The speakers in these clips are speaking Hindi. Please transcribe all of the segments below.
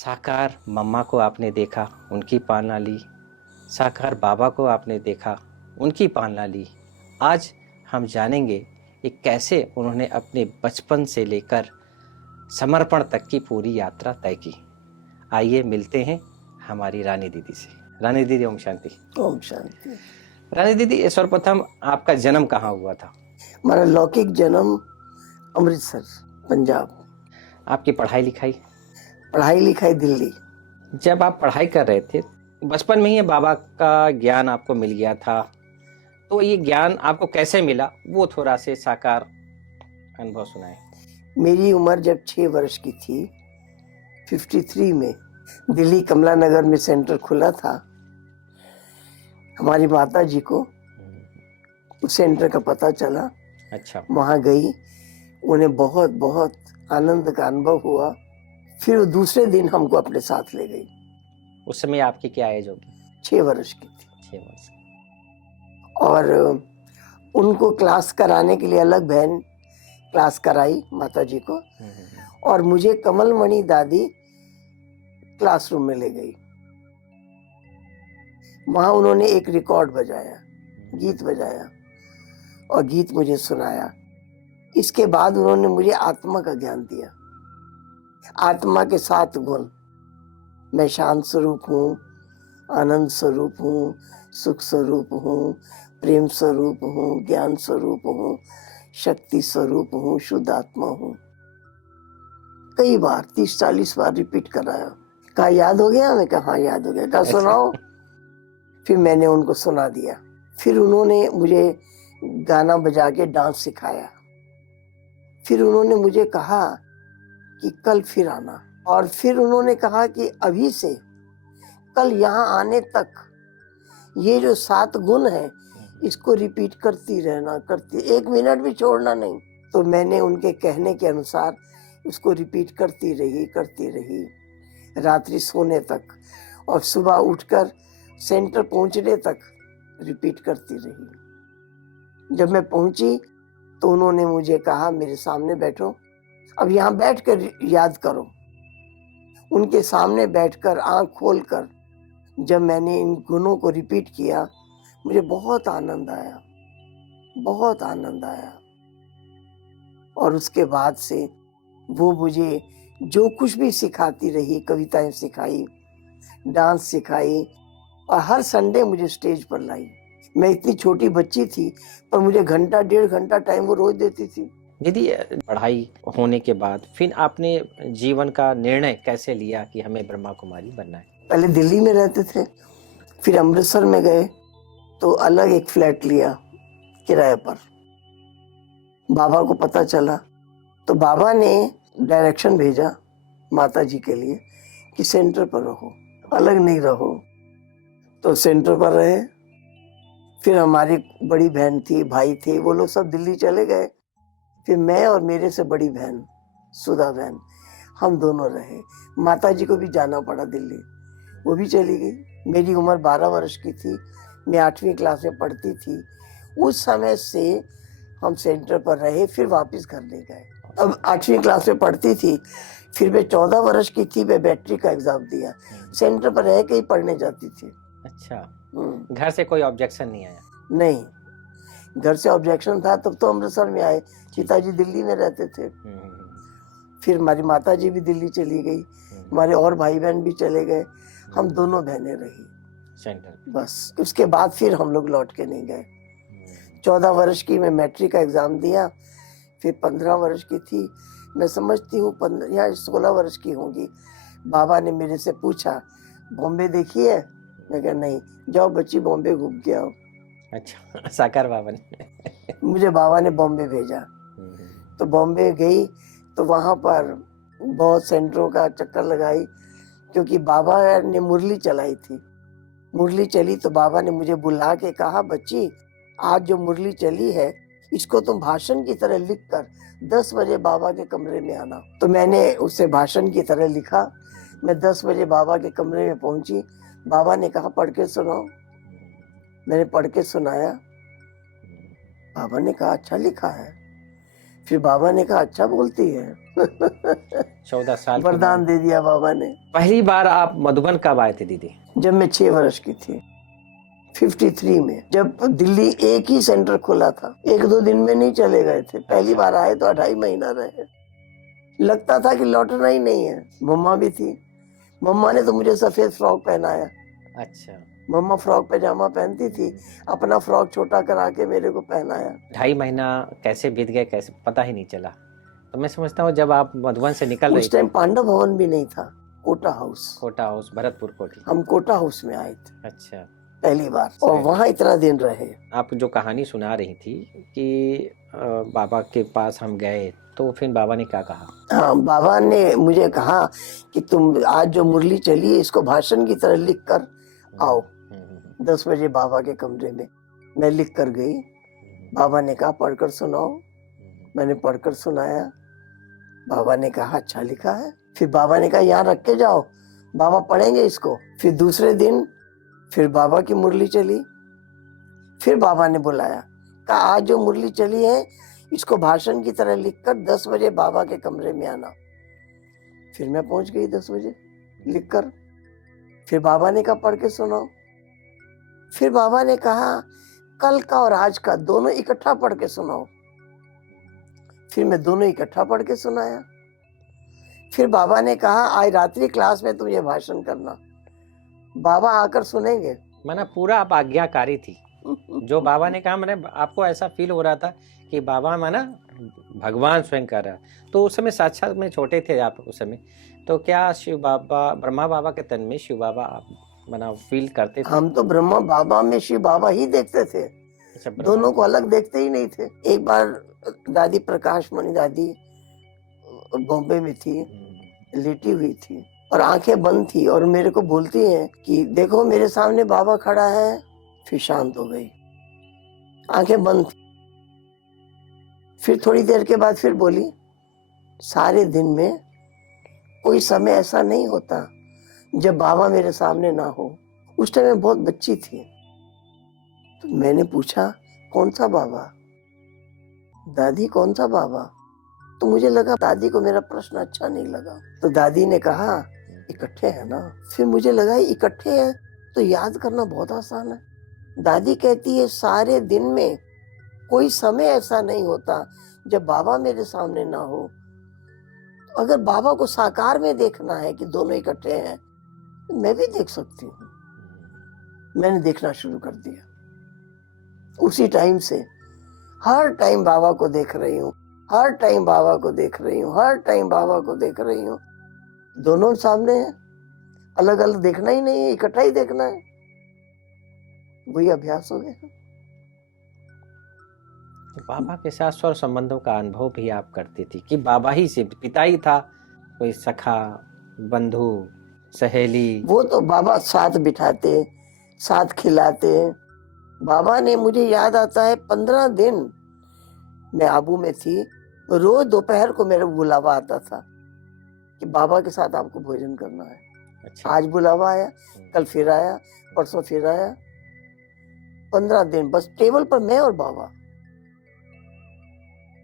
साकार मम्मा को आपने देखा, उनकी पालना ली। साकार बाबा को आपने देखा, उनकी पालना ली। आज हम जानेंगे कि कैसे उन्होंने अपने बचपन से लेकर समर्पण तक की पूरी यात्रा तय की। आइए मिलते हैं हमारी रानी दीदी से। रानी दीदी, ओम शांति। ओम शांति। रानी दीदी, सर्वप्रथम आपका जन्म कहाँ हुआ था? हमारा लौकिक जन्म अमृतसर, पंजाब। आपकी पढ़ाई लिखाई? पढ़ाई लिखाई दिल्ली। जब आप पढ़ाई कर रहे थे, बचपन में ही बाबा का ज्ञान आपको मिल गया था, तो ये ज्ञान आपको कैसे मिला, वो थोड़ा से साकार अनुभव सुनाएं। मेरी उम्र जब 6 वर्ष की थी, 53 में दिल्ली कमला नगर में सेंटर खुला था। हमारी माता जी को उस सेंटर का पता चला। अच्छा। वहाँ गई, उन्हें बहुत बहुत आनंद का अनुभव हुआ। फिर वो दूसरे दिन हमको अपने साथ ले गई। उस समय आपकी क्या एज होगी? 6 वर्ष की थी। 6 वर्ष। और उनको क्लास कराने के लिए अलग बहन क्लास कराई माता जी को, और मुझे कमलमणि दादी क्लासरूम में ले गई। वहां उन्होंने एक रिकॉर्ड बजाया, गीत बजाया और गीत मुझे सुनाया। इसके बाद उन्होंने मुझे आत्मा का ज्ञान दिया। आत्मा के 7 गुण। मैं शांत स्वरूप हूँ, आनंद स्वरूप हूँ, सुख स्वरूप हूँ, प्रेम स्वरूप हूँ, ज्ञान स्वरूप हूँ, शक्ति स्वरूप हूँ, शुद्ध आत्मा हूँ। कई बार 30-40 बार रिपीट कराया। कहा याद हो गया? मैं कहा हाँ याद हो गया। कहा सुनाओ। फिर मैंने उनको सुना दिया। फिर उन्होंने मुझे गाना बजा के डांस सिखाया। फिर उन्होंने मुझे कहा कि कल फिर आना, और फिर उन्होंने कहा कि अभी से कल यहाँ आने तक ये जो 7 गुण है इसको रिपीट करती रहना, 1 मिनट भी छोड़ना नहीं। तो मैंने उनके कहने के अनुसार उसको रिपीट करती रही रात्रि सोने तक, और सुबह उठकर सेंटर पहुंचने तक रिपीट करती रही। जब मैं पहुंची तो उन्होंने मुझे कहा मेरे सामने बैठो, अब यहाँ बैठकर याद करो। उनके सामने बैठकर आंख खोलकर जब मैंने इन गुणों को रिपीट किया, मुझे बहुत आनंद आया, बहुत आनंद आया। और उसके बाद से वो मुझे जो कुछ भी सिखाती रही, कविताएं सिखाई, डांस सिखाई, और हर संडे मुझे स्टेज पर लाई। मैं इतनी छोटी बच्ची थी पर मुझे घंटा 1.5 घंटा टाइम वो रोज देती थी। दीदी, पढ़ाई होने के बाद फिर आपने जीवन का निर्णय कैसे लिया कि हमें ब्रह्मा कुमारी बनना है? पहले दिल्ली में रहते थे, फिर अमृतसर में गए तो अलग एक फ्लैट लिया किराए पर। बाबा को पता चला तो बाबा ने डायरेक्शन भेजा माता जी के लिए कि सेंटर पर रहो, अलग नहीं रहो। तो सेंटर पर रहे। फिर हमारी बड़ी बहन थी, भाई थे, वो लोग सब दिल्ली चले गए। फिर मैं और मेरे से बड़ी बहन सुधा बहन, हम दोनों रहे। माता जी को भी जाना पड़ा दिल्ली, वो भी चली गई। मेरी उम्र 12 वर्ष की थी, मैं 8वीं क्लास में पढ़ती थी। उस समय से हम सेंटर पर रहे, फिर वापस घर नहीं गए। अब 8वीं क्लास में पढ़ती थी, फिर मैं 14 वर्ष की थी, मैं बैटरी का एग्जाम दिया। सेंटर पर रह के ही पढ़ने जाती थी। अच्छा। घर से कोई ऑब्जेक्शन नहीं आया? नहीं, घर से ऑब्जेक्शन था तब तो अमृतसर में आए। पिताजी दिल्ली में रहते थे। फिर हमारी माता जी भी दिल्ली चली गई, हमारे और भाई बहन भी चले गए, हम दोनों बहनें रही सेंटर। बस। उसके बाद फिर हम लोग लौट के नहीं गए। 14 वर्ष की मैं मैट्रिक का एग्जाम दिया। फिर 15 वर्ष की थी, मैं समझती हूँ 15 या 16 वर्ष की होंगी। बाबा ने मेरे से पूछा बॉम्बे देखी है? मैं कहा नहीं। जाओ बच्ची बॉम्बे घूम के आओ। अच्छा, साकार बाबा ने मुझे बाबा ने बॉम्बे भेजा। तो बॉम्बे गई तो वहाँ पर बहुत सेंटरों का चक्कर लगाई, क्योंकि बाबा ने मुरली चलाई थी। मुरली चली तो बाबा ने मुझे बुला के कहा बच्ची, आज जो मुरली चली है इसको तुम भाषण की तरह लिख कर 10 बजे बाबा के कमरे में आना। तो मैंने उसे भाषण की तरह लिखा। मैं 10 बजे बाबा के कमरे में पहुंची। बाबा ने कहा पढ़ के सुनाओ। मैंने पढ़ के सुनाया। बाबा ने कहा अच्छा लिखा है। फिर बाबा ने कहा अच्छा बोलती है। 14 साल की वरदान उम्र। दे दिया बाबा ने। पहली बार आप मधुबन कब आए थे दीदी? जब मैं 6 वर्ष की थी, 53 में, जब दिल्ली एक ही सेंटर खुला था, 1-2 दिन में नहीं चले गए थे। पहली बार आए तो 2.5 महीना रहे, लगता था कि लौटना ही नहीं है। मम्मा भी थी, मम्मा ने तो मुझे सफेद फ्रॉक पहनाया। अच्छा। मम्मा फ्रॉक पैजामा पहनती थी, अपना फ्रॉक छोटा करा के मेरे को पहनाया। 2.5 महीना कैसे बीत गए, कैसे पता ही नहीं चला। तो मैं समझता हूँ जब आप मधुबन से निकल रही उस टाइम थी, पांडव भवन भी नहीं था, कोटा हाउस, कोटा हाउस, भरतपुर कोठी। हम कोटा हाउस में आए थे अच्छा। पहली बार, और वहाँ इतना दिन रहे। आप जो कहानी सुना रही थी कि बाबा के पास हम गए, तो फिर बाबा ने क्या कहा? हाँ, बाबा ने मुझे कहा कि तुम आज जो मुरली चली है इसको भाषण की तरह लिख कर आओ। 10 बजे बाबा के कमरे में मैं लिख कर गई। बाबा ने कहा पढ़कर सुनाओ। मैंने पढ़कर सुनाया। बाबा ने कहा अच्छा लिखा है। फिर बाबा ने कहा यहाँ रख के जाओ, बाबा पढ़ेंगे इसको। फिर दूसरे दिन फिर बाबा की मुरली चली। फिर बाबा ने बुलाया, कहा आज जो मुरली चली है इसको भाषण की तरह लिखकर 10 बजे बाबा के कमरे में आना। फिर मैं पहुंच गई 10 बजे लिखकर। फिर बाबा ने कहा पढ़ के सुनाओ। फिर बाबा ने कहा कल का और आज का दोनों इकट्ठा पढ़ के सुनाओ। फिर मैं दोनों इकट्ठा पढ़ के सुनाया। फिर बाबा ने कहा आज रात्रि क्लास में तुम ये भाषण करना, बाबा आकर सुनेंगे। मैंने पूरा आप आज्ञाकारी थी। जो बाबा ने कहा, मैंने आपको ऐसा फील हो रहा था कि बाबा माना भगवान स्वयं कर रहा है। तो उस समय साक्षात में छोटे थे आप उस समय, तो क्या शिव बाबा, ब्रह्मा बाबा के तन में शिव बाबा आप माना फील करते थे? हम तो ब्रह्मा बाबा में शिव बाबा ही देखते थे, अच्छा, ब्रह्मा। दोनों को अलग देखते ही नहीं थे। एक बार दादी प्रकाश मणि दादी बॉम्बे में थी, लेटी हुई थी और आंखें बंद थी, और मेरे को बोलती है कि देखो मेरे सामने बाबा खड़ा है। फिर शांत हो गई, आंखें बंद थी। फिर थोड़ी देर के बाद फिर बोली सारे दिन में कोई समय ऐसा नहीं होता जब बाबा मेरे सामने ना हो। उस टाइम मैं बहुत बच्ची थी। तो मैंने पूछा कौन सा बाबा, दादी कौन सा बाबा? तो मुझे लगा दादी को मेरा प्रश्न अच्छा नहीं लगा। तो दादी ने कहा इकट्ठे हैं ना। फिर मुझे लगा इकट्ठे हैं तो याद करना बहुत आसान है। दादी कहती है सारे दिन में कोई समय ऐसा नहीं होता जब बाबा मेरे सामने ना हो। अगर बाबा को साकार में देखना है कि दोनों इकट्ठे हैं, तो मैं भी देख सकती हूँ। मैंने देखना शुरू कर दिया। उसी टाइम से हर टाइम बाबा को देख रही हूँ, हर टाइम बाबा को देख रही हूँ, हर टाइम बाबा को देख रही हूँ। दोनों सामने हैं, अलग अलग देखना ही नहीं है, इकट्ठा ही देखना है। वही अभ्यास हो गया। बाबा के साथ स्वर संबंधों का अनुभव भी आप करती थी कि बाबा ही से, पिता ही था, कोई सखा, बंधु, सहेली? वो तो बाबा साथ बिठाते, साथ खिलाते। बाबा ने, मुझे याद आता है 15 दिन मैं आबू में थी, रोज दोपहर को मेरा बुलावा आता था कि बाबा के साथ आपको भोजन करना है। अच्छा। आज बुलावा आया, कल फिर आया, परसों फिर आया। 15 दिन बस टेबल पर मैं और बाबा।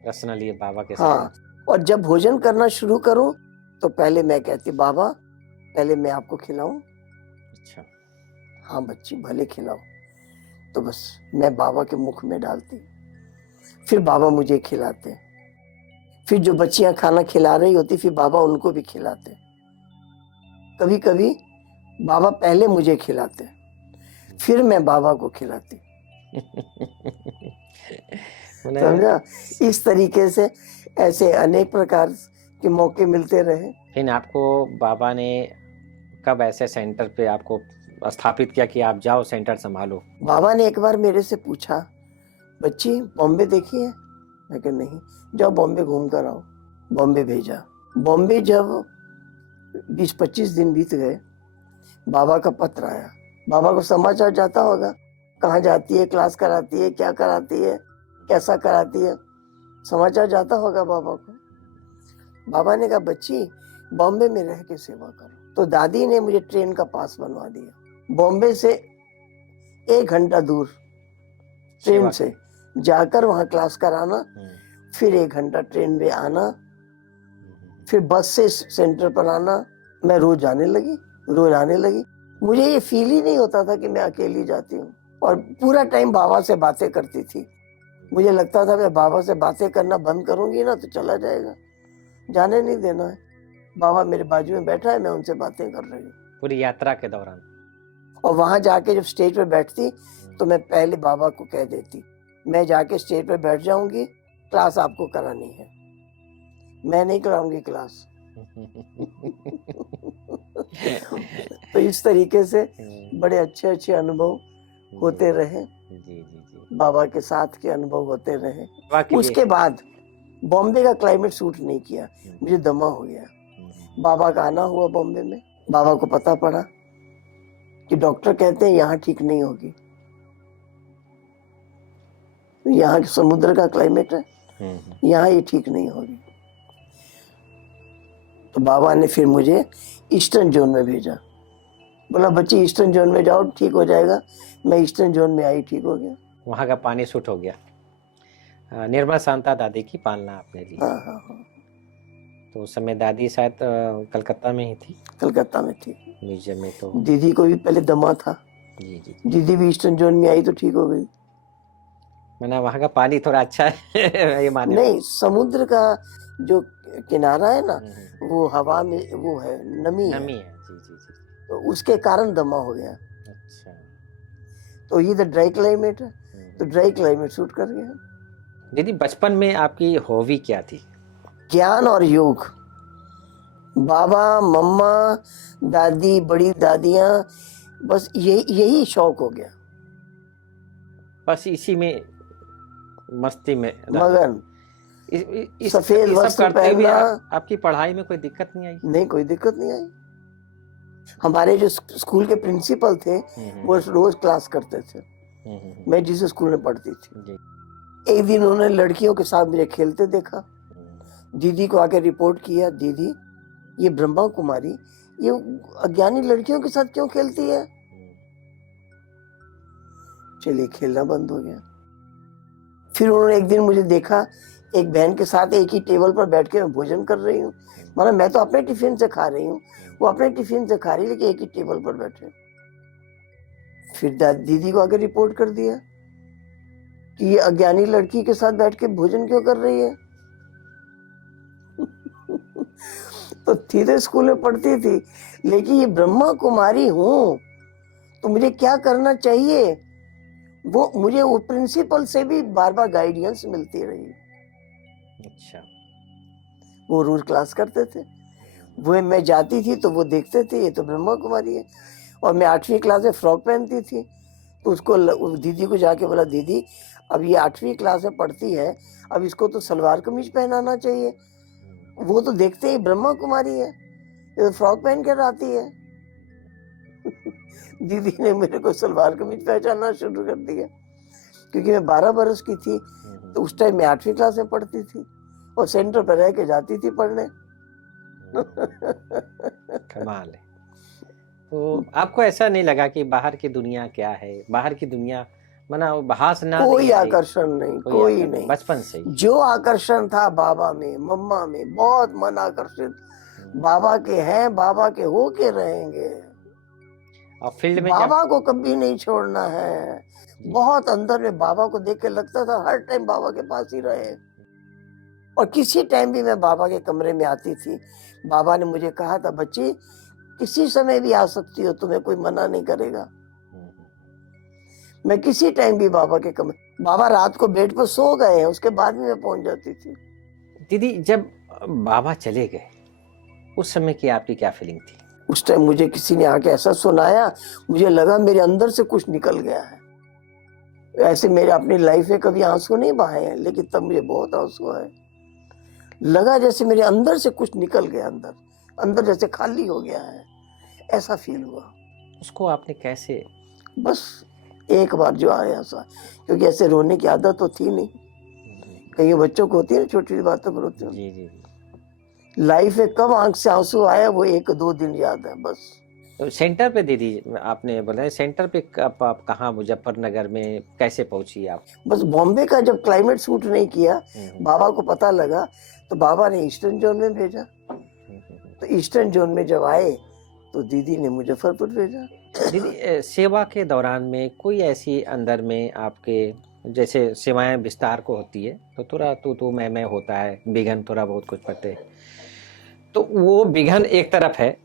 पर्सनली बाबा के साथ? हाँ, और जब भोजन करना शुरू करूं तो पहले मैं कहती बाबा पहले मैं आपको खिलाऊं। अच्छा। हाँ बच्ची भले खिलाओ। तो बस मैं बाबा के मुख में डालती, फिर बाबा मुझे खिलाते। फिर जो बच्चियां खाना खिला रही होती फिर बाबा उनको भी खिलाते। कभी कभी बाबा पहले मुझे खिलाते, फिर मैं बाबा को खिलाती। समझा? इस तरीके से ऐसे अनेक प्रकार के मौके मिलते रहे। फिर आपको बाबा ने कब ऐसे सेंटर पे आपको स्थापित किया कि आप जाओ सेंटर संभालो? बाबा ने एक बार मेरे से पूछा बच्ची बॉम्बे देखी है? मैं कहा नहीं। जाओ बॉम्बे घूम कर आओ। बॉम्बे भेजा। बॉम्बे जब 20-25 दिन बीत गए, बाबा का पत्र आया। बाबा को समाचार जाता होगा, कहाँ जाती है, क्लास कराती है, क्या कराती है, कैसा कराती है, समाचार जाता होगा बाबा को। बाबा ने कहा बच्ची बॉम्बे में रह के सेवा करो। तो दादी ने मुझे ट्रेन का पास बनवा दिया। बॉम्बे से 1 घंटा दूर ट्रेन से जाकर वहां क्लास कराना, फिर 1 घंटा ट्रेन में आना, फिर बस से सेंटर पर आना। मैं रोज आने लगी। मुझे ये फील ही नहीं होता था कि मैं अकेली जाती हूँ। और पूरा टाइम बाबा से बातें करती थी। मुझे लगता था मैं बाबा से बातें करना बंद करूंगी ना तो चला जाएगा, जाने नहीं देना है। बाबा मेरे बाजू में बैठा है, मैं उनसे बातें कर रही हूँ। पूरी यात्रा के दौरान। और वहां जाके जब स्टेज पे बैठती तो मैं पहले बाबा को कह देती, मैं जाके स्टेज पे बैठ जाऊंगी, क्लास आपको करानी है, मैं नहीं कराऊंगी क्लास। तो इस तरीके से बड़े अच्छे अच्छे अनुभव होते रहे, जी जी जी। बाबा के साथ के अनुभव होते रहे। बाबा के लिए उसके बाद बॉम्बे का क्लाइमेट सूट नहीं किया, मुझे दमा हो गया। बाबा का आना हुआ बॉम्बे में, बाबा को पता पड़ा कि डॉक्टर कहते हैं यहाँ ठीक नहीं होगी, यहाँ समुद्र का क्लाइमेट है, यहाँ ये ठीक नहीं होगी। तो बाबा ने फिर मुझे ईस्टर्न जोन में भेजा, बोला बच्ची ईस्टर्न जोन में जाओ ठीक हो जाएगा। मैं ईस्टर्न जोन में आई, ठीक हो गया। वहाँ का पानी सूट हो गया। निर्मला शांता दादी की पालना आपने ली। हाँ हाँ हाँ। तो उस समय दादी शायद कलकत्ता में ही थी, कलकत्ता में थी। म्यूजियम में। तो दीदी को भी पहले दमा था, जी जी, दीदी भी ईस्टर्न जोन में आई तो ठीक हो गई। मैंने वहाँ का पानी थोड़ा अच्छा है ये माने। नहीं, समुद्र का जो किनारा है ना, वो हवा में वो है, नमी नमी है, है। जी जी जी। तो उसके कारण दमा हो गया। अच्छा। तो ये तो ड्राई क्लाइमेट है, तो ड्राई क्लाइमेट सूट कर गया। दीदी बचपन में आपकी हॉबी क्या थी? ज्ञान और योग। बाबा, मम्मा, दादी, बड़ी दादियाँ, बस यही शौक हो गया, बस इसी में मस्ती में मगन। सफेद सब वस्त्र करते हुए पहनना। आपकी पढ़ाई में कोई दिक्कत नहीं आई? नहीं, कोई दिक्कत नहीं आई। हमारे जो स्कूल के प्रिंसिपल थे वो रोज क्लास करते थे, मैं जिस स्कूल में पढ़ती थी। जी। एक दिन उन्होंने लड़कियों के साथ मुझे खेलते देखा, दीदी को आके रिपोर्ट किया, दीदी ये ब्रह्मा कुमारी ये अज्ञानी लड़कियों के साथ क्यों खेलती है? चलिए खेलना बंद हो गया। फिर उन्होंने एक दिन मुझे देखा, एक बहन के साथ एक ही टेबल पर बैठ के मैं भोजन कर रही हूँ, माना मैं तो अपने टिफिन से खा रही हूँ, वो अपने टिफिन से खा रही, लेकिन एक ही टेबल पर बैठे। फिर दीदी को आके रिपोर्ट कर दिया कि ये अज्ञानी लड़की के साथ बैठ के भोजन क्यों कर रही है। तो सीधे स्कूल में पढ़ती थी, लेकिन ये ब्रह्मा कुमारी हूं तो मुझे क्या करना चाहिए, वो मुझे वो प्रिंसिपल से भी बार बार गाइडेंस मिलती रही। अच्छा। वो रोज क्लास करते थे, वो मैं जाती थी तो वो देखते थे ये तो ब्रह्मा कुमारी है। और मैं 8वीं क्लास में फ्रॉक पहनती थी, तो उसको दीदी को जाके बोला, दीदी अब ये 8वीं क्लास में पढ़ती है, अब इसको तो सलवार कमीज पहनाना चाहिए, वो तो देखते ही ब्रह्मा कुमारी है, ये तो फ्रॉक पहन कर आती है। दीदी ने मेरे को सलवार कमीज पहचानना शुरू कर दिया, क्योंकि मैं 12 बरस की थी, तो उस टाइम मैं 8वीं क्लास में पढ़ती थी और सेंटर पर रह के जाती थी पढ़ने। कमाल है। तो आपको ऐसा नहीं लगा कि बाहर की दुनिया क्या है, बाहर की दुनिया मना बहास ना? कोई आकर्षण नहीं, कोई नहीं। बचपन से जो आकर्षण था बाबा में, मम्मा में, बहुत मन आकर्षित। बाबा के हैं, बाबा के हो के रहेंगे, और फील्ड में बाबा को कभी नहीं छोड़ना है। बहुत अंदर में बाबा को देख के लगता था हर टाइम बाबा के पास ही रहे। और किसी टाइम भी मैं बाबा के कमरे में आती थी, बाबा ने मुझे कहा था, बच्ची किसी समय भी आ सकती हो, तुम्हें कोई मना नहीं करेगा। मैं किसी टाइम भी बाबा के कमरे, बाबा रात को बेड पर सो गए हैं, उसके बाद भी मैं पहुंच जाती थी। दीदी जब बाबा चले गए उस समय की आपकी क्या फीलिंग थी? उस टाइम मुझे किसी ने आके ऐसा सुनाया, मुझे लगा मेरे अंदर से कुछ निकल गया है। ऐसे मेरे अपनी लाइफ में कभी आंसू नहीं बहाए हैं, लेकिन तब मुझे बहुत आंसू आए। लगा जैसे मेरे अंदर से कुछ निकल गया, अंदर जैसे खाली हो गया है, ऐसा फील हुआ। उसको आपने कैसे? बस एक बार जो आया सा, क्योंकि ऐसे रोने की आदत तो थी नहीं, कई बच्चों को होती है ना, छोटी छोटी बातों पर रोते हैं। जी जी। लाइफ में कब आंख से आंसू आया वो 1-2 दिन याद है बस। तो सेंटर पे दीदी, आपने बोला सेंटर पे आप कहाँ, मुजफ्फरनगर में कैसे पहुंची आप? बस बॉम्बे का जब क्लाइमेट सूट नहीं किया, हम्म, बाबा को पता लगा, तो बाबा ने ईस्टर्न जोन में भेजा। तो ईस्टर्न जोन में जब आए तो दीदी ने मुजफ्फरपुर भेजा। दीदी सेवा के दौरान में कोई ऐसी अंदर में आपके, जैसे सेवाएं विस्तार को होती है तो थोड़ा तू मैं होता है, विघन थोड़ा बहुत कुछ पड़ते हैं, तो वो विघन एक तरफ है,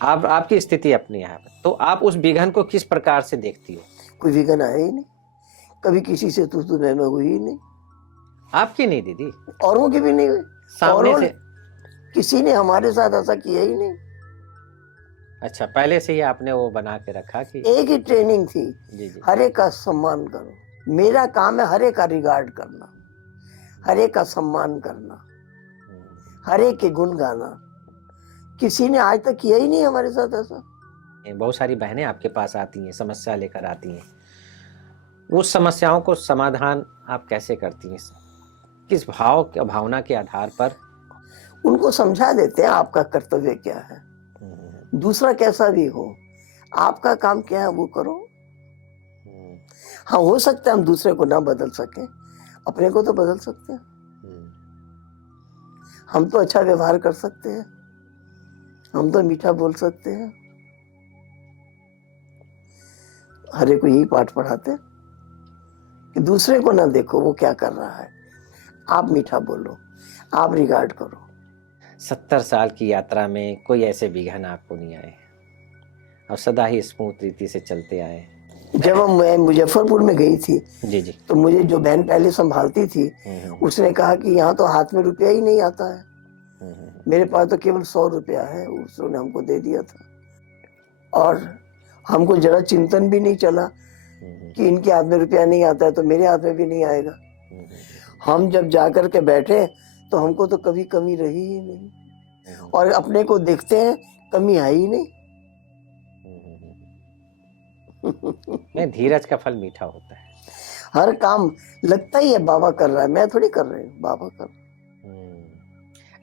आप आपकी स्थिति अपनी यहाँ पे, तो आप उस विघन को किस प्रकार से देखती हो? कोई विघन आया ही नहीं, कभी किसी से तू मैं हुई ही नहीं, आपकी नहीं दीदी, औरों की भी नहीं हुई। सामने से। किसी ने हमारे साथ ऐसा किया ही नहीं। अच्छा, पहले से ही आपने वो बना के रखा कि एक ही ट्रेनिंग थी, जी जी। हर एक का सम्मान करो। मेरा काम है हर एक का रिगार्ड करना, हर एक का सम्मान करना, हर एक के गुण गाना। किसी ने आज तक किया ही नहीं हमारे साथ ऐसा। बहुत सारी बहनें आपके पास आती हैं, समस्या लेकर आती हैं, उस समस्याओं को समाधान आप कैसे करती हैं? किस भावना के आधार पर? उनको समझा देते हैं आपका कर्तव्य क्या है, दूसरा कैसा भी हो, आपका काम क्या है वो करो। हाँ, हो सकता है हम दूसरे को ना बदल सके, अपने को तो बदल सकते हैं। हम तो अच्छा व्यवहार कर सकते हैं, हम तो मीठा बोल सकते हैं। हरे को यही पाठ पढ़ाते कि दूसरे को ना देखो वो क्या कर रहा है, आप मीठा बोलो, आप रिगार्ड करो। 70 साल की यात्रा में कोई ऐसे विघन आपको नहीं आए और सदा ही स्मूथ रीति से चलते आए? जब मैं मुजफ्फरपुर में गई थी जी जी। तो मुझे जो बहन पहले संभालती थी उसने कहा कि यहाँ तो हाथ में रुपया ही नहीं आता है, मेरे पास तो केवल 100 रुपया है। उसने हमको दे दिया था और हमको जरा चिंतन भी नहीं चला कि इनके हाथ में रुपया नहीं आता है तो मेरे हाथ में भी नहीं आएगा। हम जब जाकर के बैठे तो हमको तो कभी कमी रही ही नहीं, और अपने को देखते हैं कमी आई ही नहीं। नहीं, धीरज का फल मीठा होता है। हर काम लगता ही है बाबा कर रहा है, मैं थोड़ी कर रही हूँ, बाबा कर रहा है।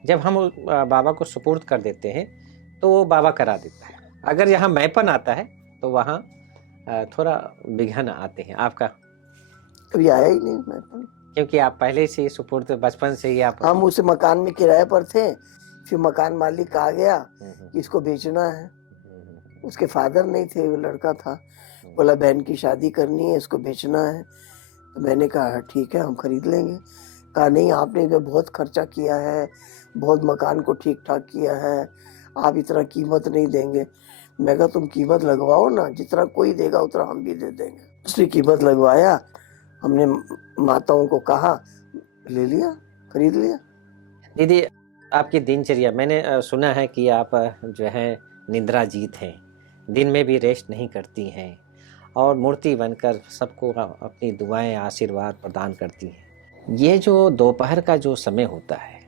जब हम बाबा को सुपुर्द कर देते हैं तो वो बाबा करा देता है। अगर यहाँ मैंपन आता है तो वहाँ थोड़ा विघन आते हैं। आपका कभी आया ही नहीं मैंपन, क्योंकि आप पहले से ही सुपुर्द, बचपन से ही आप। हम उस मकान में किराए पर थे, फिर मकान मालिक आ गया कि इसको बेचना है। उसके फादर नहीं थे, वो लड़का था, बोला बहन की शादी करनी है, इसको बेचना है। तो मैंने कहा ठीक है हम खरीद लेंगे। कहा नहीं, आपने जो बहुत खर्चा किया है, बहुत मकान को ठीक ठाक किया है, आप इतना कीमत नहीं देंगे। मैं कहा तुम कीमत लगवाओ ना, जितना कोई देगा उतना हम भी दे देंगे। उसने कीमत लगवाया, हमने माताओं को कहा, ले लिया, खरीद लिया। दीदी, आपकी दिनचर्या, मैंने सुना है कि आप जो है निद्रा जीत हैं, दिन में भी रेस्ट नहीं करती हैं और मूर्ति बनकर सबको अपनी दुआएं, आशीर्वाद प्रदान करती हैं। ये जो दोपहर का जो समय होता है,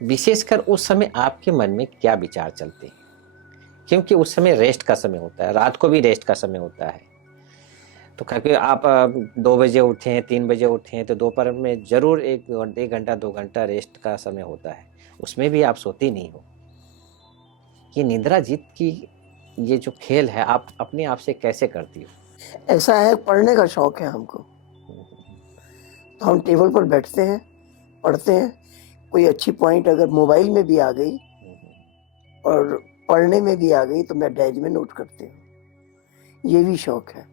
विशेषकर उस समय आपके मन में क्या विचार चलते हैं? क्योंकि उस समय रेस्ट का समय होता है, रात को भी रेस्ट का समय होता है। तो क्योंकि आप 2 बजे उठे हैं, 3 बजे उठे हैं, तो दोपहर में जरूर 1 घंटा 2 घंटा रेस्ट का समय होता है, उसमें भी आप सोती नहीं हो। ये निद्रा जीत की ये जो खेल है, आप अपने आप से कैसे करती हो? ऐसा है, पढ़ने का शौक है हमको, तो हम टेबल पर बैठते हैं, पढ़ते हैं। कोई अच्छी पॉइंट अगर मोबाइल में भी आ गई और पढ़ने में भी आ गई तो मैं डायरी में नोट करती हूँ। ये भी शौक है,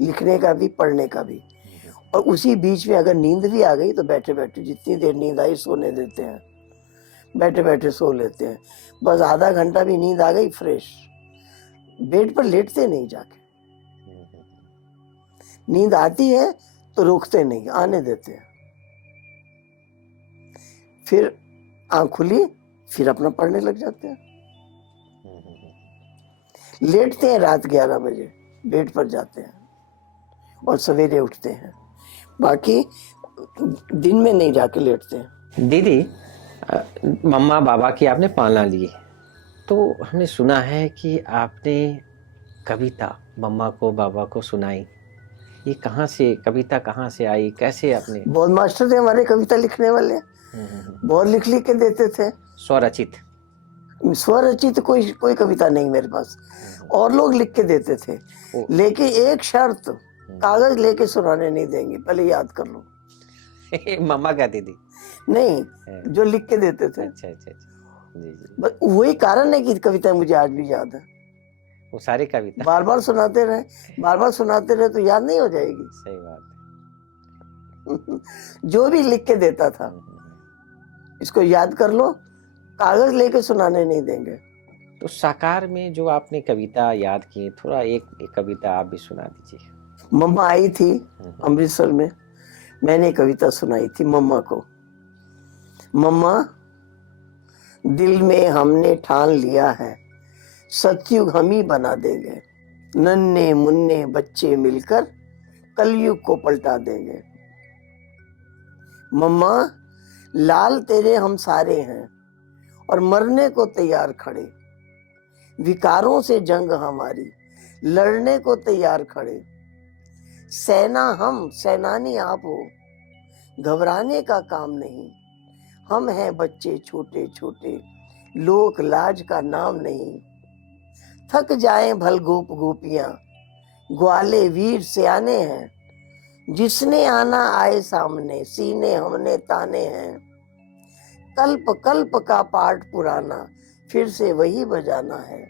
लिखने का भी, पढ़ने का भी। और उसी बीच में अगर नींद भी आ गई तो बैठे बैठे जितनी देर नींद आई सोने देते हैं, बैठे बैठे सो लेते हैं। बस आधा घंटा भी नींद आ गई, फ्रेश, बेड पर लेटते नहीं, जाके नींद आती है तो रोकते नहीं, आने देते हैं। फिर आँख खुली, फिर अपना पढ़ने लग जाते हैं। लेटते हैं रात 11 बजे, बेड पर जाते हैं और सवेरे उठते हैं। बाकी दिन में नहीं जाके लेटते हैं। दीदी, मम्मा बाबा की आपने पालना ली, तो हमने सुना है कि आपने कविता मम्मा को बाबा को सुनाई। ये कहाँ से कविता कहाँ से आई, कैसे आपने? बहुत मास्टर थे हमारे कविता लिखने वाले, बहुत लिख लिख के देते थे। स्वरचित? स्वरचित कोई कोई कविता नहीं मेरे पास, और लोग लिख के देते थे, ओ। लेकिन एक शर्त, कागज लेके सुनाने नहीं देंगे, पहले याद कर लो। मम्मा कहती थी। नहीं, है। जो लिख के देते थे। अच्छा अच्छा अच्छा, जी जी। बस वही कारण है कि कविता मुझे आज भी याद है। वो सारी कविता। बार बार सुनाते रहे, बार बार सुनाते रहे तो याद नहीं हो जाएगी। सही बात जो भी लिख के देता था, है। इसको याद कर लो, कागज लेके सुनाने नहीं देंगे। तो साकार में जो आपने कविता याद की, थोड़ा एक कविता आप भी सुना दीजिए। मम्मा आई थी अमृतसर में, मैंने कविता सुनाई थी मम्मा को। मम्मा, दिल में हमने ठान लिया है, सतयुग हम ही बना देंगे। नन्हे मुन्ने बच्चे मिलकर कलयुग को पलटा देंगे। मम्मा, लाल तेरे हम सारे हैं और मरने को तैयार खड़े। विकारों से जंग हमारी, लड़ने को तैयार खड़े। सेना हम, सेनानी आप हो, घबराने का काम नहीं। हम हैं बच्चे छोटे छोटे, लोक लाज का नाम नहीं। थक जाएं भल गोप गोपियां, ग्वाले वीर सियाने हैं। जिसने आना आए सामने, सीने हमने ताने हैं। कल्प कल्प का पाठ पुराना, फिर से वही बजाना है।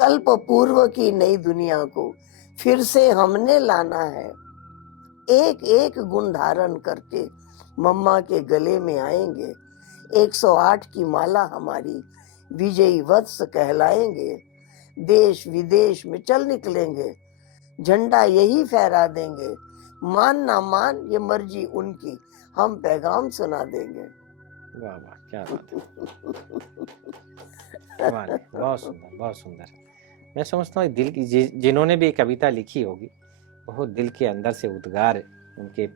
कल्प पूर्व की नई दुनिया को फिर से हमने लाना है। एक एक गुण धारण करके मम्मा के गले में आएंगे। 108 की माला हमारी विजयी वत्स कहलाएंगे। देश विदेश में चल निकलेंगे, झंडा यही फहरा देंगे। मान ना मान ये मर्जी उनकी, हम पैगाम सुना देंगे। वाह वाह, क्या बात है। वाह, बहुत सुंदर बहुत सुंदर। मैं समझता हूँ दिल की जिन्होंने भी कविता लिखी होगी, बहुत दिल के अंदर से उद्गार उनके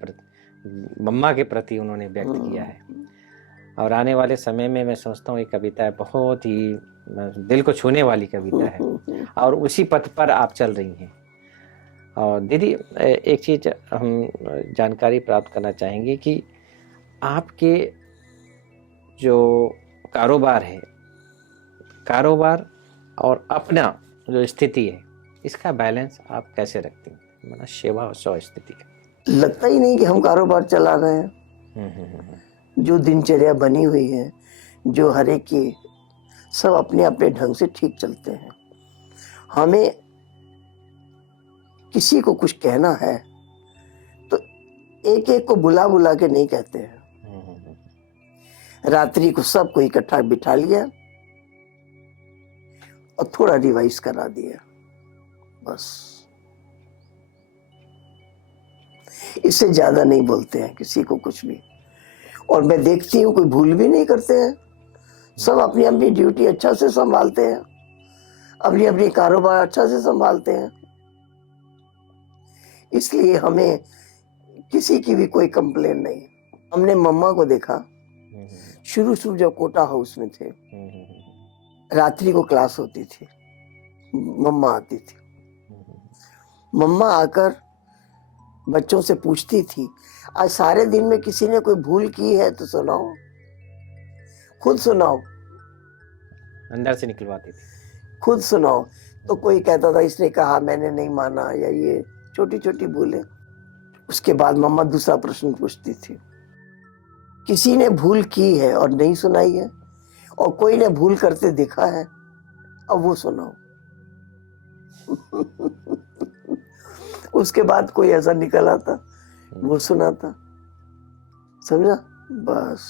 मम्मा के प्रति उन्होंने व्यक्त किया है। और आने वाले समय में मैं समझता हूँ ये कविता बहुत ही दिल को छूने वाली कविता है, और उसी पथ पर आप चल रही हैं। और दीदी, एक चीज़ हम जानकारी प्राप्त करना चाहेंगे कि आपके जो कारोबार है, कारोबार और अपना जो स्थिति है, इसका बैलेंस आप कैसे रखते हैं? मतलब सेवा और स्व स्थिति का। लगता ही नहीं कि हम कारोबार चला रहे हैं। जो दिनचर्या बनी हुई है, जो हर एक की, सब अपने अपने ढंग से ठीक चलते हैं। हमें किसी को कुछ कहना है तो एक एक को बुला बुला के नहीं कहते हैं। रात्रि को सबको इकट्ठा बिठा लिया और थोड़ा रिवाइज करा दिया, बस। इससे ज्यादा नहीं बोलते हैं किसी को कुछ भी। और मैं देखती हूँ कोई भूल भी नहीं करते हैं, सब अपनी अपनी ड्यूटी अच्छा से संभालते हैं, अपनी अपनी कारोबार अच्छा से संभालते हैं। इसलिए हमें किसी की भी कोई कंप्लेन नहीं। हमने मम्मा को देखा शुरू शुरू जब कोटा हाउस में थे, रात्रि को क्लास होती थी, मम्मा आती थी। मम्मा आकर बच्चों से पूछती थी, आज सारे दिन में किसी ने कोई भूल की है तो सुनाओ, खुद सुनाओ। अंदर से निकलवाती थी, खुद सुनाओ। तो कोई कहता था इसने कहा मैंने नहीं माना, या ये छोटी छोटी भूलें। उसके बाद मम्मा दूसरा प्रश्न पूछती थी, किसी ने भूल की है और नहीं सुनाई है, और कोई ने भूल करते दिखा है, अब वो सुनाओ। उसके बाद कोई ऐसा निकल आता, वो सुनाता। समझा? बस।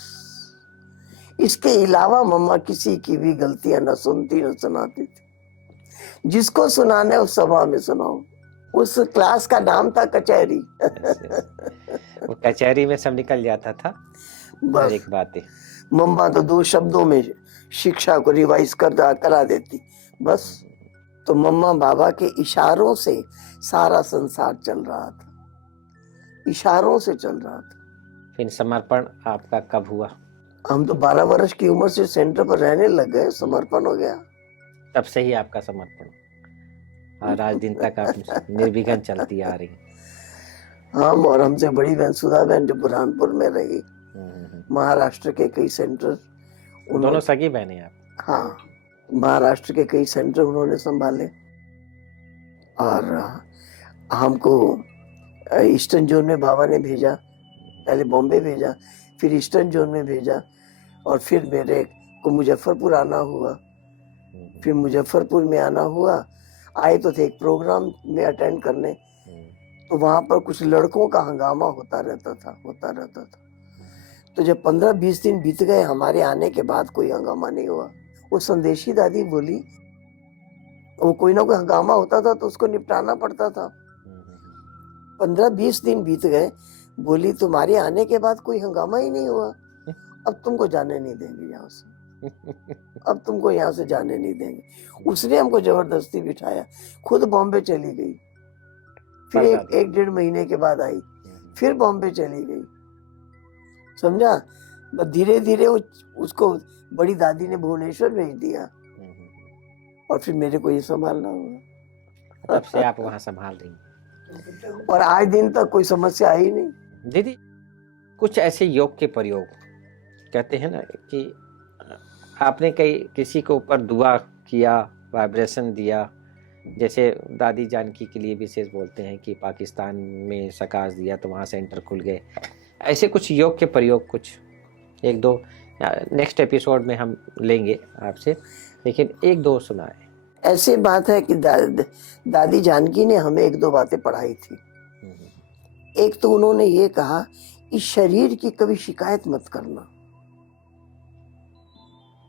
इसके अलावा मम्मा किसी की भी गलतियां न सुनती न सुनाती थी। जिसको सुनाना है उस सभा में सुनाओ। उस क्लास का नाम था कचहरी। वो कचहरी में सब निकल जाता था, बस एक बात है। मम्मा तो 2 शब्दों में शिक्षा को रिवाइज करा देती, बस। तो मम्मा बाबा के इशारों से सारा संसार चल रहा था, इशारों से चल रहा था। फिर समर्पण आपका कब हुआ? हम तो 12 वर्ष की उम्र से सेंटर पर रहने लग गए, समर्पण हो गया। तब से ही आपका समर्पण, और आज दिन तक आप निर्विघ्न चलती आ रही। हम और हमसे बड़ी बहन सुधा बहन जो बुरहानपुर में रही, महाराष्ट्र के कई सेंटर। दोनों सगी बहनें आप? हाँ, महाराष्ट्र के कई सेंटर उन्होंने संभाले और हमको ईस्टर्न जोन में बाबा ने भेजा, पहले बॉम्बे भेजा, फिर ईस्टर्न जोन में भेजा और फिर मेरे को मुजफ्फरपुर आना हुआ। फिर मुजफ्फरपुर में आना हुआ, आए तो थे एक प्रोग्राम में अटेंड करने, तो वहां पर कुछ लड़कों का हंगामा होता रहता था। तो जब 15-20 दिन बीत गए हमारे आने के बाद कोई हंगामा नहीं हुआ। वो संदेशी दादी बोली, वो कोई ना कोई हंगामा होता था तो उसको निपटाना पड़ता था। 15-20 दिन बीत गए, बोली तुम्हारे आने के बाद कोई हंगामा ही नहीं हुआ, अब तुमको जाने नहीं देंगे यहाँ से, अब तुमको यहाँ से जाने नहीं देंगे। उसने हमको जबरदस्ती बिठाया, खुद बॉम्बे चली गई, फिर एक 1.5 महीने के बाद आई, फिर बॉम्बे चली गई, समझा। धीरे धीरे उसको बड़ी दादी ने भुवनेश्वर भेज दिया और फिर मेरे को ये संभालना हुआ। तब से आप वहाँ संभाल रही और आज दिन तक कोई समस्या आई नहीं। दीदी। कुछ ऐसे योग के प्रयोग कहते हैं ना कि आपने किसी के ऊपर दुआ किया, वाइब्रेशन दिया, जैसे दादी जानकी के लिए विशेष बोलते हैं कि पाकिस्तान में सकाश दिया तो वहाँ सेंटर खुल गए। ऐसे कुछ योग के प्रयोग कुछ 1-2 नेक्स्ट एपिसोड में हम लेंगे आपसे, लेकिन 1-2 सुनाए। ऐसी बात है कि दादी जानकी ने हमें 1-2 बातें पढ़ाई थी। एक तो उन्होंने ये कहा, इस शरीर की कभी शिकायत मत करना।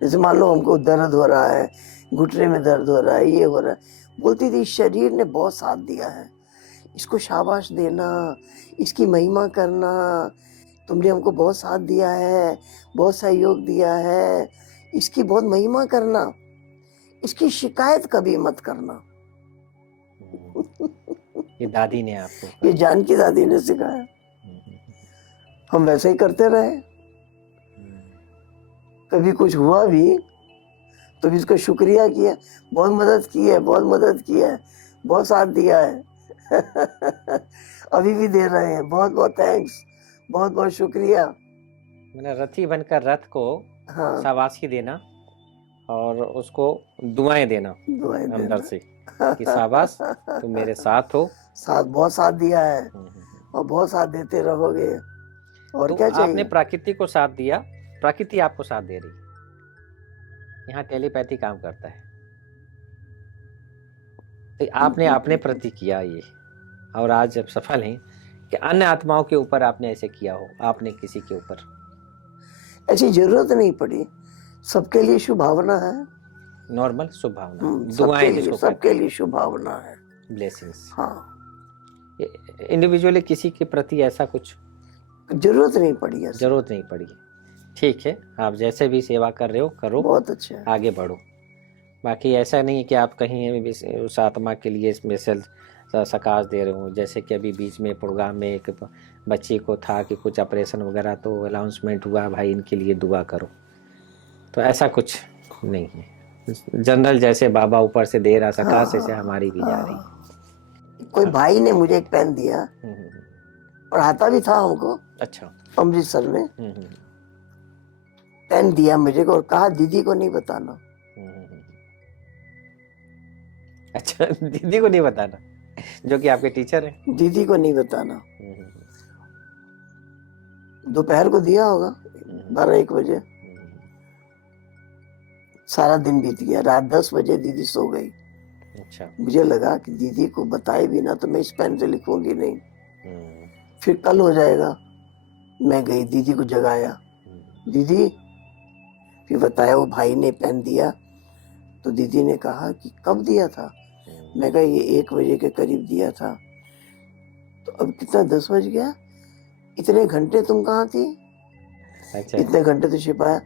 जैसे मान लो हमको दर्द हो रहा है, घुटने में दर्द हो रहा है, ये हो रहा है, बोलती थी इस शरीर ने बहुत साथ दिया है, इसको शाबाश देना, इसकी महिमा करना, तुमने हमको बहुत साथ दिया है, बहुत सहयोग दिया है, इसकी बहुत महिमा करना, इसकी शिकायत कभी मत करना। ये दादी ने आपको, ये जानकी दादी ने सिखाया। हम वैसे ही करते रहे। कभी कुछ हुआ भी तो भी इसका शुक्रिया किया, बहुत मदद की है, बहुत मदद किया है, बहुत साथ दिया है। अभी भी दे रहे हैं, बहुत बहुत थैंक्स, बहुत बहुत शुक्रिया। मैंने रथी बनकर रथ को हाँ, शाबाशी देना और उसको दुआएं देना दुआएं अंदर देना। से कि शाबाश तुम मेरे साथ हो। साथ बहुत साथ दिया है और बहुत साथ देते रहोगे। और तो क्या आपने चाहिए? प्रकृति को साथ दिया, प्रकृति आपको साथ दे रही। यहाँ टेलीपैथी काम करता है। तो आपने अपने प्रति किया ये, और आज जब सफल हैं कि अन्य आत्माओं के ऊपर आपने ऐसे किया हो, आपने किसी के ऊपर ऐसी जरूरत नहीं पड़ी। सबके लिए शुभ भावना है। नॉर्मल शुभ भावना, सबके दुआएं लिए, जिसको सबके लिए शुभ भावना है। ब्लेसिंग्स। हाँ, इंडिविजुअली किसी के प्रति ऐसा कुछ जरूरत नहीं पड़ी ऐसे। जरूरत नहीं पड़ी। ठीक है, आप जैसे भी सेवा कर रहे हो करो, बहुत अच्छा है। आगे बढ़ो। बाकी ऐसा नहीं है कि आप कहीं भी उस आत्मा के लिए स्पेशल सकाश दे रहे हो। जैसे कि अभी बीच में प्रोग्राम में एक बच्ची को था कि कुछ ऑपरेशन वगैरह, तो अनाउंसमेंट हुआ भाई इनके लिए दुआ करो, तो ऐसा कुछ नहीं है। जनरल जैसे बाबा ऊपर से दे रहा सकाश, ऐसे हमारी भी जा रही। कोई भाई ने मुझे एक पेन दिया, पढ़ाता भी था हमको अच्छा। अमृतसर में। पेन दिया मुझे को और कहा दीदी को नहीं बताना। अच्छा, दीदी को नहीं बताना, जो कि आपके टीचर हैं। दीदी को नहीं बताना। दोपहर को दिया होगा 12-1 बजे। सारा दिन बीत गया, रात 10 बजे दीदी सो गई। अच्छा। मुझे लगा कि दीदी को बताए भी ना तो मैं इस पेन से लिखूंगी नहीं, फिर कल हो जाएगा। मैं गई, दीदी को जगाया, दीदी, फिर बताया वो भाई ने पेन दिया। तो दीदी ने कहा कि कब दिया था? मैं कहा ये 1 बजे के करीब दिया था। तो अब कितना 10 बज गया, इतने घंटे तुम कहाँ थी? अच्छा। इतने घंटे तो छिपाया।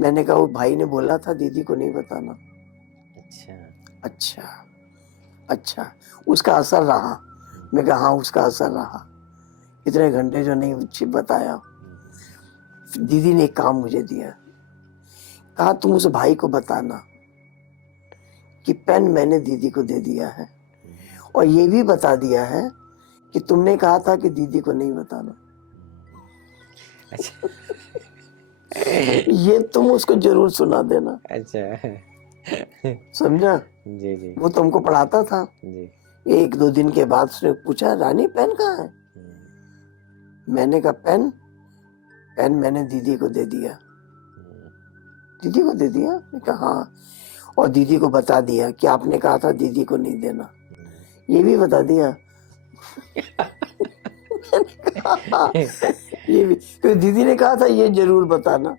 मैंने कहा वो भाई ने बोला था दीदी को नहीं बताना। अच्छा। अच्छा, अच्छा, उसका असर रहा। मैं कहा हाँ उसका असर रहा, इतने घंटे जो नहीं बताया। दीदी ने एक काम मुझे दिया, कहा तुम उस भाई को बताना कि पेन मैंने दीदी को दे दिया है, और ये भी बता दिया है कि तुमने कहा था कि दीदी को नहीं बताना। अच्छा। ये तुम उसको जरूर सुना देना। अच्छा। समझा? जी जी वो तो हमको पढ़ाता था। जी। 1-2 दिन के बाद उसने पूछा, रानी पेन कहाँ है? मैंने कहा पेन? पेन मैंने दीदी को दे दिया। दीदी को दे दिया? मैंने कहा हाँ। और दीदी को बता दिया कि आपने कहा था दीदी को नहीं देना। ये भी बता दिया। मैंने कहा, ये भी, क्योंकि दीदी ने कहा था ये जरूर बताना,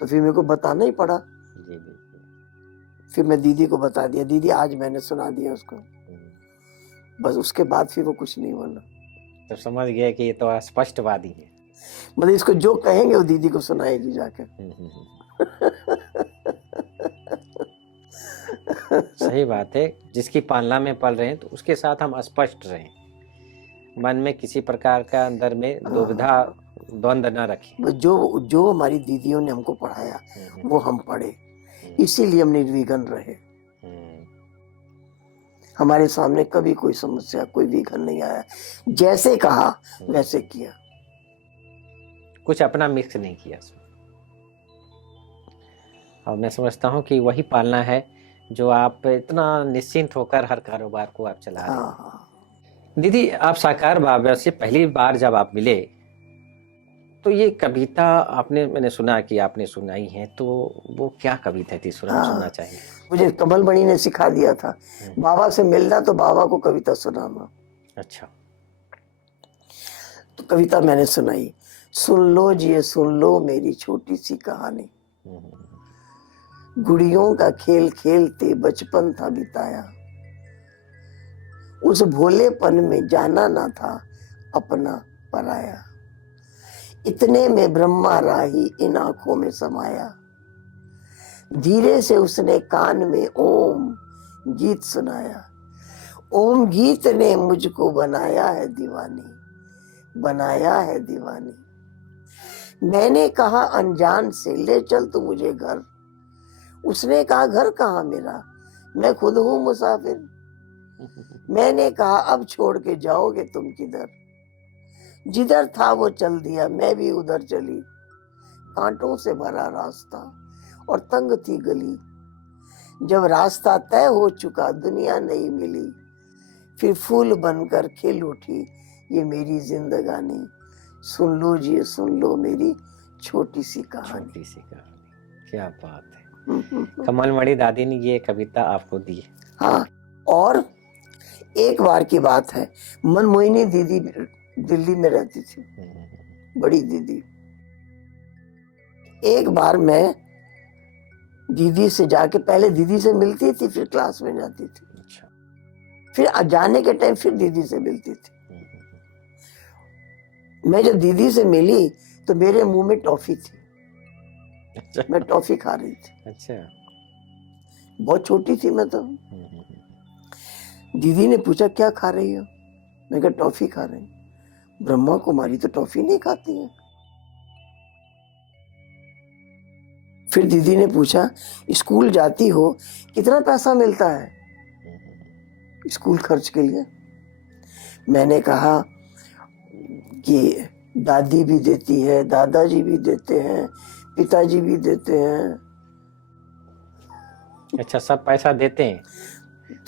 तो फिर मेरे को बताना ही पड़ा। जी जी फिर मैं दीदी को बता दिया, दीदी आज मैंने सुना दिया उसको। बस उसके बाद फिर वो कुछ नहीं बोला। तो समझ गया कि ये तो स्पष्टवादी है। मतलब इसको जो कहेंगे वो दीदी को सुनाएगी जाकर। सही बात है, जिसकी पालना में पल रहे हैं तो उसके साथ हम स्पष्ट रहें, मन में किसी प्रकार का अंदर में दुविधा द्वंद न रखें। बस जो जो हमारी दीदियों ने हमको पढ़ाया वो हम पढ़े, इसीलिए हम निर्विघ्न रहे। हमारे सामने कभी कोई समस्या, कोई विघ्न नहीं आया। जैसे कहा वैसे किया, कुछ अपना मिक्स नहीं किया उसमें। और मैं समझता हूँ कि वही पालना है जो आप इतना निश्चिंत होकर हर कारोबार को आप चला रहे हैं। हाँ। दीदी, आप साकार बाबा से पहली बार जब आप मिले तो ये कविता आपने, मैंने सुना कि आपने सुनाई है, तो वो क्या कविता थी? सुनना चाहिए। मुझे कमलमणि ने सिखा दिया था, बाबा से मिलना तो बाबा को कविता सुनाना। अच्छा। तो कविता मैंने सुनाई, सुन लो जी सुन लो मेरी छोटी सी कहानी। गुड़ियों का खेल खेलते बचपन था बिताया, उस भोलेपन में जाना ना था अपना पराया। इतने में ब्रह्मा राही इन आंखों में समाया, धीरे से उसने कान में ओम गीत सुनाया। ओम गीत ने मुझको बनाया है दीवानी, बनाया है दीवानी। मैंने कहा अनजान से ले चल तू मुझे घर, उसने कहा घर कहाँ मेरा, मैं खुद हूँ मुसाफिर। मैंने कहा अब छोड़ के जाओगे तुम किधर, जिधर था वो चल दिया मैं भी उधर चली। कांटों से भरा रास्ता और तंग थी गली, जब रास्ता तय हो चुका दुनिया नहीं मिली। फिर फूल बनकर खिल उठी ये मेरी जिंदगानी, सुन लो जी सुन लो मेरी छोटी सी कहानी। छोटी सी कहानी, क्या बात है। कमलमणि दादी ने ये कविता आपको दी? हाँ। और एक बार की बात है, मनमोहिनी दीदी दिल्ली में रहती थी, बड़ी दीदी। एक बार मैं दीदी से जाके, पहले दीदी से मिलती थी फिर क्लास में जाती थी। अच्छा। फिर जाने के टाइम फिर दीदी से मिलती थी। मैं जब दीदी से मिली तो मेरे मुंह में टॉफी थी। अच्छा। मैं टॉफी खा रही थी। अच्छा। बहुत छोटी थी मैं तो। दीदी ने पूछा क्या खा रही हो, मैं कहा टॉफी खा रही हूँ। ब्रह्मा कुमारी तो टॉफी नहीं खाती है। फिर दीदी ने पूछा स्कूल जाती हो कितना पैसा मिलता है स्कूल खर्च के लिए। मैंने कहा कि दादी भी देती है, दादाजी भी देते हैं, पिताजी भी देते हैं। अच्छा, सब पैसा देते हैं?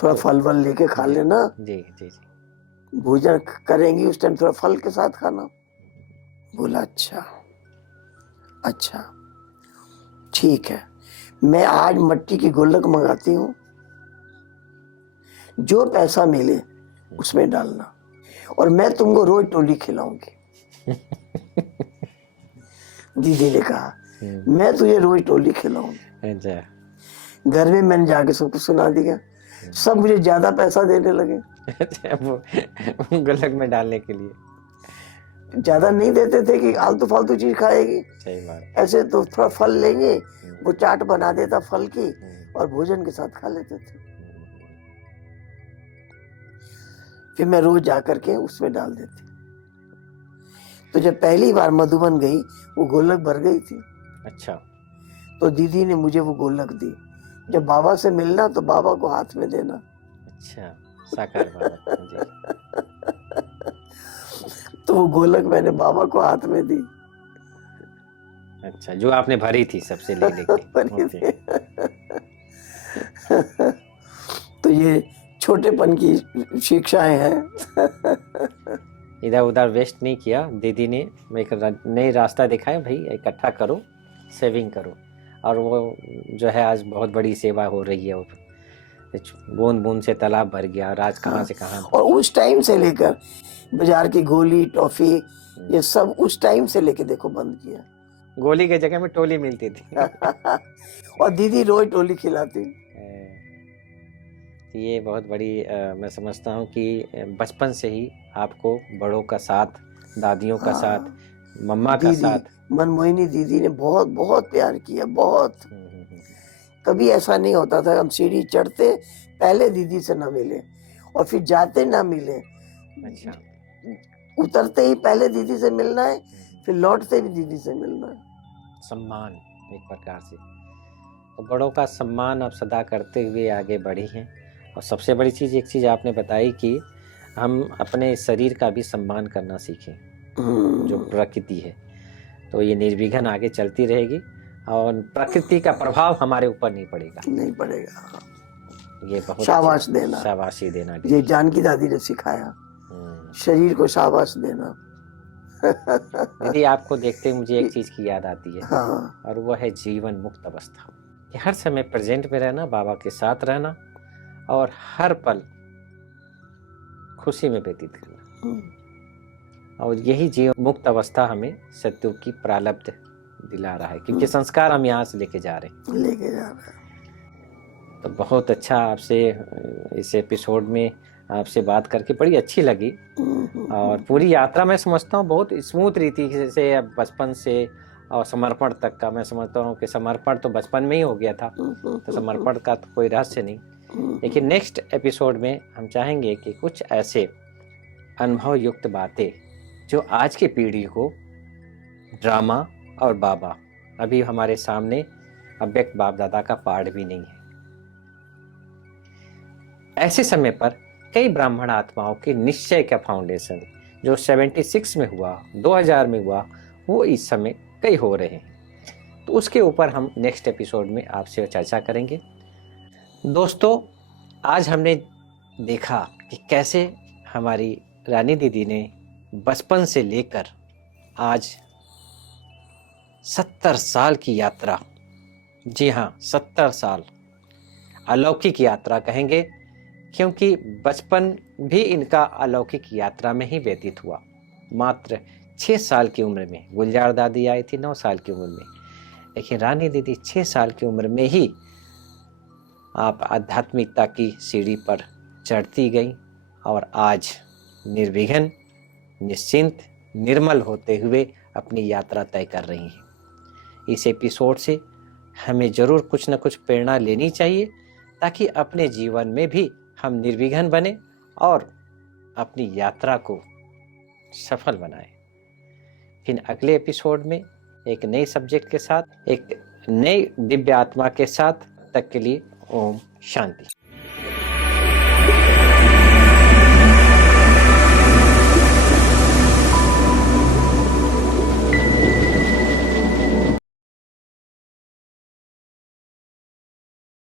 थोड़ा फल वल लेके खा लेना। जी जी जी। भोजन करेंगी उस टाइम थोड़ा फल के साथ खाना। बोला अच्छा अच्छा ठीक है, मैं आज मट्टी की गुल्लक मंगाती हूँ, जो पैसा मिले उसमें डालना और मैं तुमको रोज टोली खिलाऊंगी। दीदी ने कहा मैं तुझे रोज टोली खिलाऊंगी। अच्छा। घर में मैंने जाके सबको सुना दिया, सब मुझे ज्यादा पैसा देने लगे। अच्छा, वो गुल्लक में डालने के लिए ज्यादा नहीं देते थे कि आलतू फालतू चीज खाएगी। सही बात। ऐसे तो थोड़ा फल लेंगे, वो चाट बना देता फल की और भोजन के साथ खा लेते थे। फिर मैं रोज जाकर के उसमें डाल देती। तो जब पहली बार मधुबन गई वो गोलक भर गई थी। अच्छा। तो दीदी ने मुझे वो गोलक दी, जब बाबा से मिलना तो बाबा को हाथ में देना। अच्छा, साकार बाबा जी। तो वो गोलक मैंने बाबा को हाथ में दी। अच्छा, जो आपने भरी थी सबसे ले लेके। तो ये छोटेपन की शिक्षाएं हैं। इधर उधर वेस्ट नहीं किया दीदी ने, एक नई रास्ता दिखाया, भाई इकट्ठा करो, सेविंग करो, और वो जो है आज बहुत बड़ी सेवा हो रही है। बूंद बूंद से तालाब भर गया, और आज कहाँ से कहाँ। और उस टाइम से लेकर बाजार की गोली टॉफी ये सब उस टाइम से लेके देखो बंद किया। गोली के जगह में टोली मिलती थी। और दीदी रोज टोली खिलाती। ये बहुत बड़ी मैं समझता हूँ कि बचपन से ही आपको बड़ों का साथ, दादियों का साथ, मम्मा का साथ। मनमोहिनी दीदी ने बहुत बहुत प्यार किया, बहुत। कभी ऐसा नहीं होता था हम सीढ़ी चढ़ते पहले दीदी से ना मिले और फिर जाते ना मिले। अच्छा। उतरते ही पहले दीदी से मिलना है, फिर लौटते भी दीदी से मिलना है। सम्मान एक प्रकार से, तो बड़ों का सम्मान आप सदा करते हुए आगे बढ़ी हैं। और सबसे बड़ी चीज़, एक चीज़ आपने बताई कि हम अपने शरीर का भी सम्मान करना सीखें, जो प्रकृति है। तो ये निर्विघ्न आगे चलती रहेगी और प्रकृति का प्रभाव हमारे ऊपर नहीं पड़ेगा। ये बहुत शाबाश देना, शाबाशी देना, ये जानकी दादी ने सिखाया, शरीर को शाबाश देना। दीदी आपको देखते मुझे एक चीज की याद आती है। हाँ। और वो है जीवन मुक्त अवस्था, कि हर समय प्रेजेंट में रहना, बाबा के साथ रहना और हर पल खुशी में व्यतीत करना। और यही जीवन मुक्त अवस्था हमें सतयुग की प्रारब्ध दिला रहा है, क्योंकि संस्कार हम यहाँ से लेके जा रहे हैं। तो बहुत अच्छा आपसे इस एपिसोड में आपसे बात करके बड़ी अच्छी लगी। और पूरी यात्रा मैं समझता हूँ बहुत स्मूथ रीति से, बचपन से और समर्पण तक का। मैं समझता हूँ कि समर्पण तो बचपन में ही हो गया था, तो समर्पण का तो कोई रहस्य नहीं। लेकिन नेक्स्ट एपिसोड में हम चाहेंगे कि कुछ ऐसे अनुभव युक्त बातें जो आज की पीढ़ी को ड्रामा और बाबा, अभी हमारे सामने अव्यक्त बाप दादा का पाठ भी नहीं है, ऐसे समय पर कई ब्राह्मण आत्माओं के निश्चय का फाउंडेशन जो 76 में हुआ, 2000 में हुआ, वो इस समय कई हो रहे हैं। तो उसके ऊपर हम नेक्स्ट एपिसोड में आपसे चर्चा करेंगे। दोस्तों, आज हमने देखा कि कैसे हमारी रानी दीदी ने बचपन से लेकर आज 70 साल की यात्रा, जी हाँ 70 साल, अलौकिक यात्रा कहेंगे, क्योंकि बचपन भी इनका अलौकिक यात्रा में ही व्यतीत हुआ। मात्र 6 साल की उम्र में गुलजार दादी आई थी 9 साल की उम्र में, लेकिन रानी दीदी 6 साल की उम्र में ही आप आध्यात्मिकता की सीढ़ी पर चढ़ती गई और आज निर्विघ्न, निश्चिंत, निर्मल होते हुए अपनी यात्रा तय कर रही हैं। इस एपिसोड से हमें जरूर कुछ न कुछ प्रेरणा लेनी चाहिए, ताकि अपने जीवन में भी हम निर्विघ्न बने और अपनी यात्रा को सफल बनाएं। फिर अगले एपिसोड में एक नए सब्जेक्ट के साथ, एक नई दिव्य आत्मा के साथ, तक के लिए ओम शांति।